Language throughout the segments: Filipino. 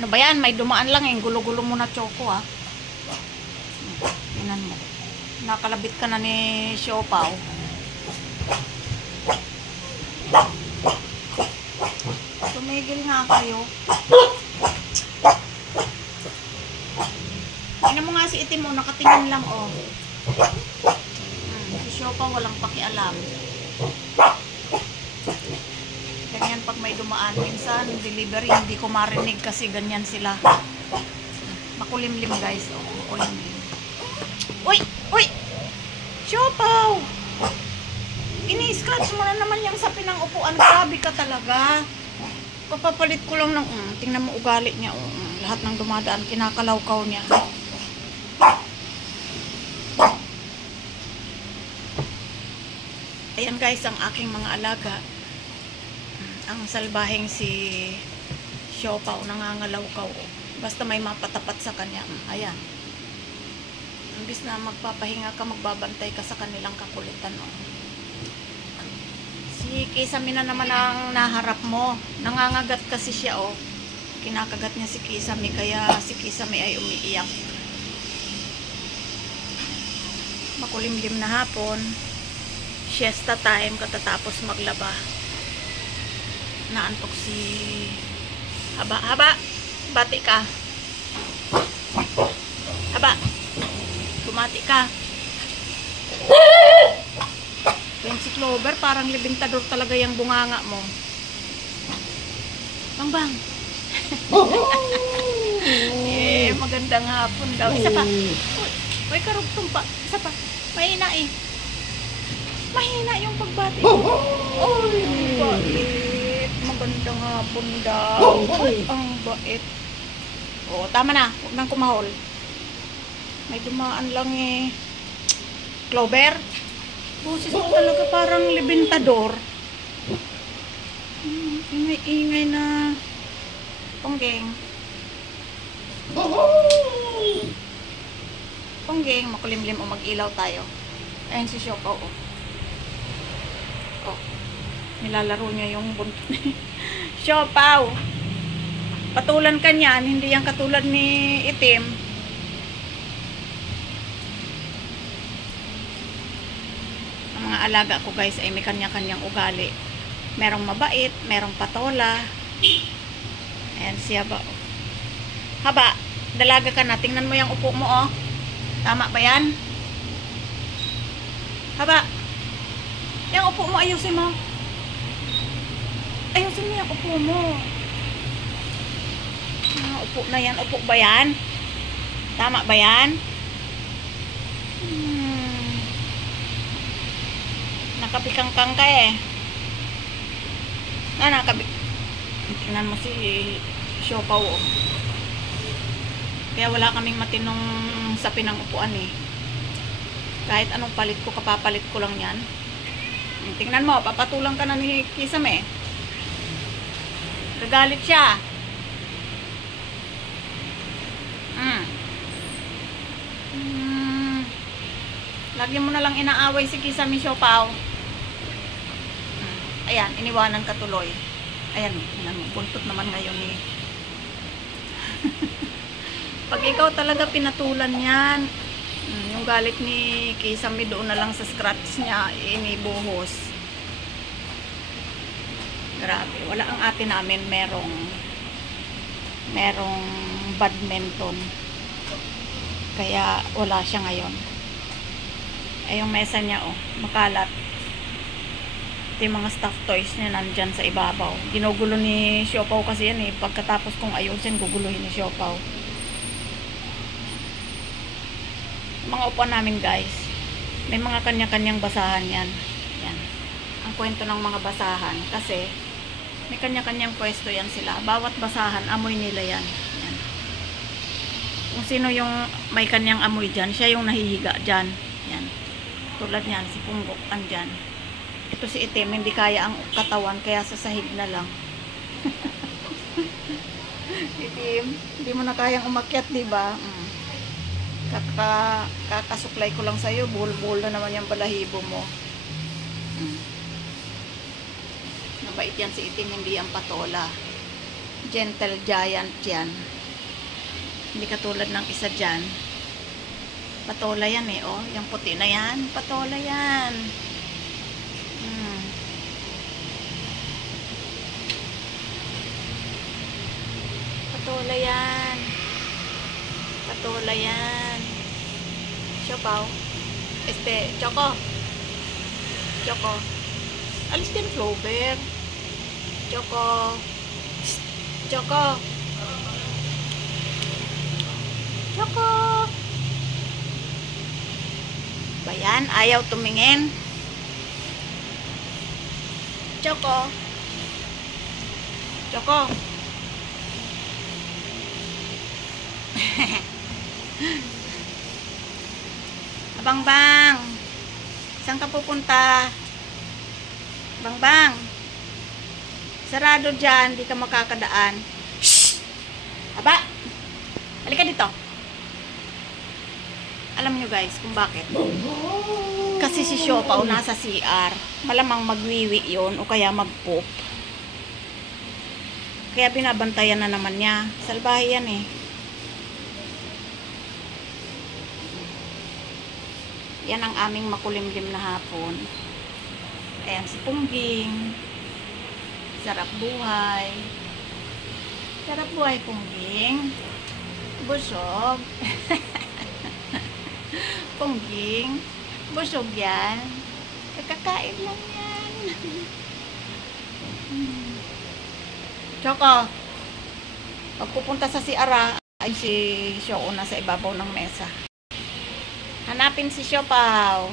Ano ba yan? May dumaan lang eh. Gulo-gulo mo na choco ah. Tingnan mo. Nakalabit ka na ni siopaw. Tumigil nga kayo. Tingnan mo nga si itim mo. Nakatingin lang oh. Si siopaw walang pakialam. Ganyan pag may dumaan. Minsan, delivery, hindi ko marinig kasi ganyan sila. Makulimlim guys. Oh, makulimlim. Uy! Uy! Siopaw! Ini-scratch mo na naman yung sapi ng upuan. Grabe ka talaga. Papapalit ko lang ng... tingnan mo ugali niya. Lahat ng dumadaan, kinakalawkaw niya. Ayan guys, ang aking mga alaga. Ang salbaheng si siopaw, nangangalawkaw. Basta may mapatapat sa kanya. Ayan. Imbis na magpapahinga ka, magbabantay ka sa kanilang kakulitan. Oh. Si Kisame na naman ang naharap mo. Nangangagat kasi siya. Oh. Kinakagat niya si Kisame, kaya si Kisame ay umiiyak. Makulimlim na hapon. Siesta time, katatapos maglaba. Naantok si Haba. Bati ka. Haba. Bumati ka. Yan si Clover, parang libintador talaga yung bunganga mo. Bang. Magandang hapon daw. Isa pa. Uy, karugtong pa. Isa pa. Mahina eh. Mahina yung pagbati. Uy, bait. Magandang hapon daw. Ay, ang bait. O, tama na. Huwag nang kumahol. May dumaan lang eh. Clover. Boses mo talaga parang libintador. Ingay na. Ponggeng. Ponggeng. Makulimlim o mag-ilaw tayo. Ayan si siopaw. Oh. Nilalaro niya yung buntot. Siopaw. Patulan ka niyan. Hindi yan katulad ni itim. Ang mga alaga ko guys ay may kanya-kanyang ugali. Merong mabait, merong patola. Ayan siya ba. Haba, dalaga ka na. Tingnan mo yung upo mo oh. Tama ba yan? Haba. Yung upo mo, ayusin mo. Ayusin mo yung upo mo. Upo na yan. Upo ba yan? Tama ba yan? Nakapikangkang ka eh. Tingnan mo si siopaw oh. Kaya wala kaming matinong sapi ng upuan eh. Kahit anong palit ko, kapapalit ko lang yan. Tingnan mo, papatulang ka na ni Kisame. Gagalit siya. Lagi mo na lang inaaway si Kisame siopaw. Ayan, iniwanan ka tuloy. Ayan, buntot naman ngayon eh. Pag ikaw talaga pinatulan yan, yung galit ni Kisame doon na lang sa scratch niya, inibuhos. Grabe, wala ang ate namin merong badminton. Kaya wala siya ngayon. Ay yung mesa niya oh, makalat. Ito yung mga stuffed toys niya nandyan sa ibabaw. Ginugulo ni siopaw kasi yan eh. Pagkatapos kong ayusin, guguluhin ni siopaw. Mga upuan namin guys, may mga kanya-kanyang basahan yan. Yan. Ang kwento ng mga basahan kasi may kanya-kanyang pwesto yan sila. Bawat basahan, amoy nila yan. Yan. Kung sino yung may kanyang amoy dyan, siya yung nahihiga dyan. Yan. Tulad niyan, si Punggok andyan. Ito si itim, hindi kaya ang katawan, kaya sa sahig na lang. Itim, hindi mo na kayang umakyat, diba? Kakasuklay ko lang sa'yo, bull-bull na naman yung balahibo mo. Nabait yan si itim, hindi ang patola. Gentle giant yan. Hindi katulad ng isa dyan. Patola yan eh, oh. Yung puti na yan, patola yan. Patola yan. Patola yan. Siopaw. Choco. Choco. Alis din Clover. Choco. Choco. Choco. Bayan, ayaw tumingin. Choco. Choco. Abang-bang. Saan ka pupunta? Bang-bang. Sarado dyan, di ka makakadaan. Shhh! Aba! Halika dito. Alam nyo guys kung bakit. Kasi si Siopaw nasa CR. Malamang magwiwi yun o kaya mag-poop. Kaya binabantayan na naman niya. Salbahe yan eh. Yan ang aming makulimlim na hapon. Ayan si Pungging. Sarap buhay. Sarap buhay, Pungging. Busog. Pungging. Busog yan. Kakakain lang yan. Choco. Pag pupunta sa CR, ay si Sio na sa ibabaw ng mesa. Hanapin si Siopaw.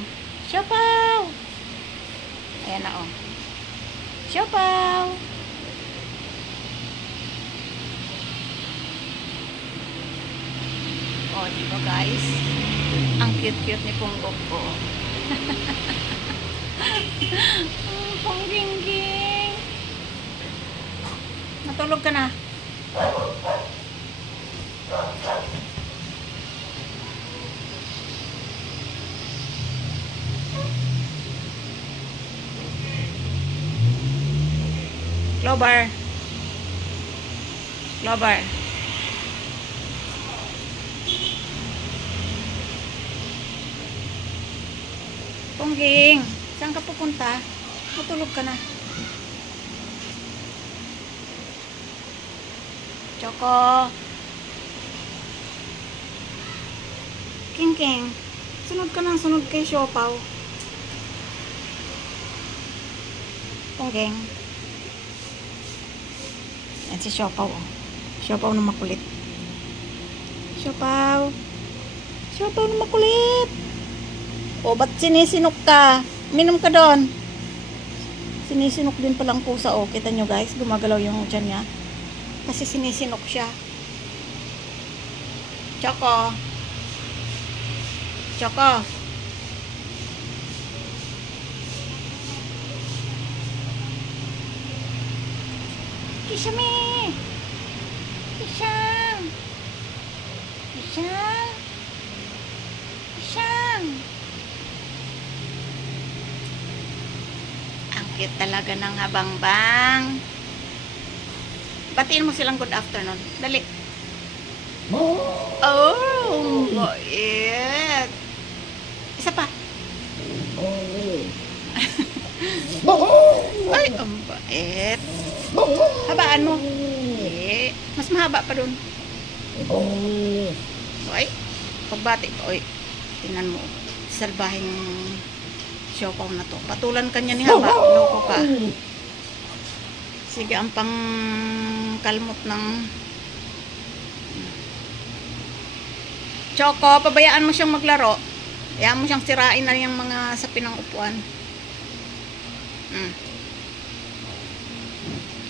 Siopaw! Ayan na, oh. Siopaw! Oh, diba guys? Ang cute-cute ni Punggok ko. Pungging-ging. Matulog ka na. Clover. Clover. Pungging, saan ka pupunta? Matulog ka na. Choco. King, sunod ka ng sunod kay Siopaw. Pungging. Yan si Siopaw. Siopaw na makulit. Siopaw. Siopaw na makulit. O, ba't sinisinok ka? Minom ka doon. Sinisinok din palang pusa. O, kita nyo guys, gumagalaw yung tiyan niya. Kasi sinisinok siya. Choco. Choco. Kisame. Kisang. Kisang. Kisang. Ang cute talaga ng habang-bang. Batiin mo silang good afternoon. Dali. Oh, bait. Isa pa. Ay, ang bait. Habaan mo. Eh, mas mahaba pa dun. Ay, pagbati pa. Oy, tingnan mo. Salbahing Siopaw na to. Patulan ka niya ni haba. Loko ka. Sige, ang pang kalmot ng Choco, pabayaan mo siyang maglaro. Hayaan mo siyang sirain na yung mga sapin ng upuan.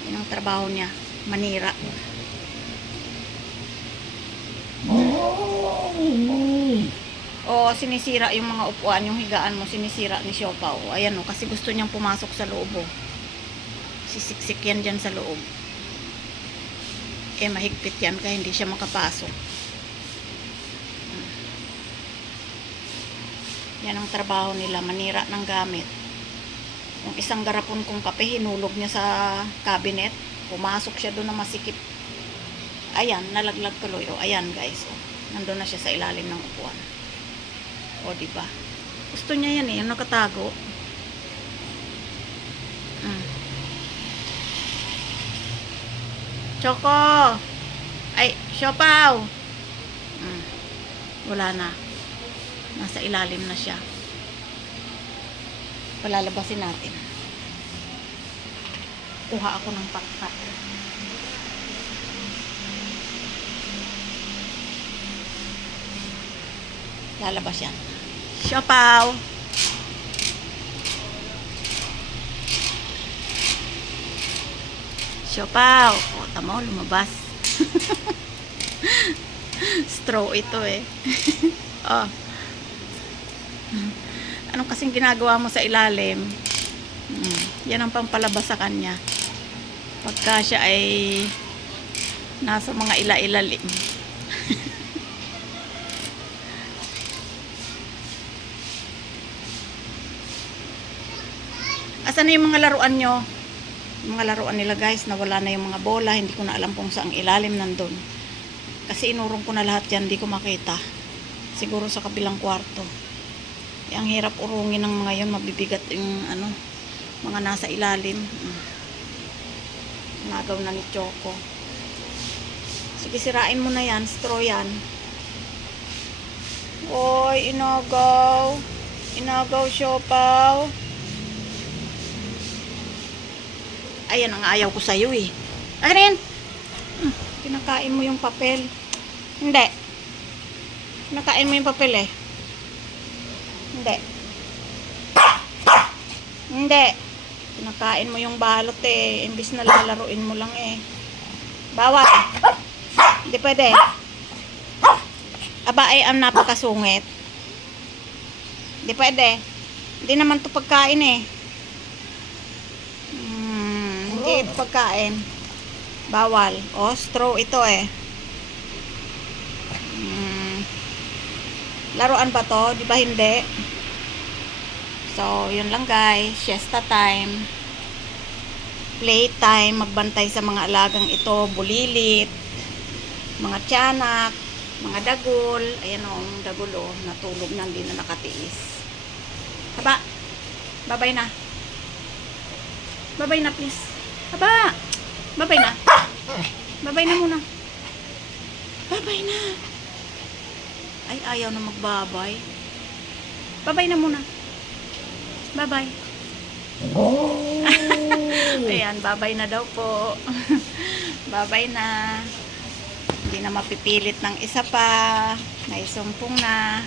Yan ang trabaho niya. Manira. O, sinisira yung mga upuan, yung higaan mo, sinisira ni Siopaw. Ayan o, kasi gusto niyang pumasok sa loob o. Sisiksik yan dyan sa loob. Eh, mahigpit yan kaya hindi siya makapasok. Yan ang trabaho nila, manira ng gamit. Yung isang garapon kong kape, hinulog niya sa cabinet. Pumasok siya doon na masikip. Ayan, nalaglag tuloy. O, ayan guys. O, nandun na siya sa ilalim ng upuan. O, diba? Gusto niya yan eh, yung nakatago. Choco! Ay, siopaw! Wala na. Nasa ilalim na siya. Palalabasin natin. Kuha ako ng pakpak. Lalabas yan. Siopaw! Siopaw! O, tamo, lumabas. Straw ito eh. Oh. Anong kasing ginagawa mo sa ilalim? Yan ang pampalabas sa kanya. Pagka siya ay nasa mga ila-ilalim. Asan na yung mga laruan nyo? Yung mga laruan nila guys, nawala na yung mga bola. Hindi ko na alam kung saan ilalim nandun. Kasi inurong ko na lahat yan, hindi ko makita. Siguro sa kabilang kwarto. Ang hirap urungin ng mga yun, mabibigat yung ano, mga nasa ilalim. Nagaw na ni Choco. Sige, sirain mo na yan, straw yan. Oy, inagaw. Inagaw, siopaw. Ayan ang ayaw ko sa'yo eh. Arin! Kinakain mo yung papel. Hindi. Kinakain mo yung papel eh. Hindi. Hindi. Kinakain mo yung balot eh. Imbis na lalaruin mo lang eh. Bawal. Hindi pwede. Aba ay ang napakasungit. Hindi pwede. Hindi naman to pagkain eh. Hindi ito pagkain. Bawal. O, straw ito eh. Laruan ba to? Di ba hindi? So, yun lang guys. Siesta time. Playtime. Magbantay sa mga alagang ito. Bulilit. Mga tiyanak. Mga dagol. Ayan o, dagol o. Natulog na, hindi na nakatiis. Haba. Babay na. Babay na please. Haba. Babay na. Babay na muna. Babay na. Ay, ayaw na magbabay. Babay na muna. Babay. Ayan, babay na daw po. Babay na. Hindi na mapipilit ng isa pa. May sumpong na.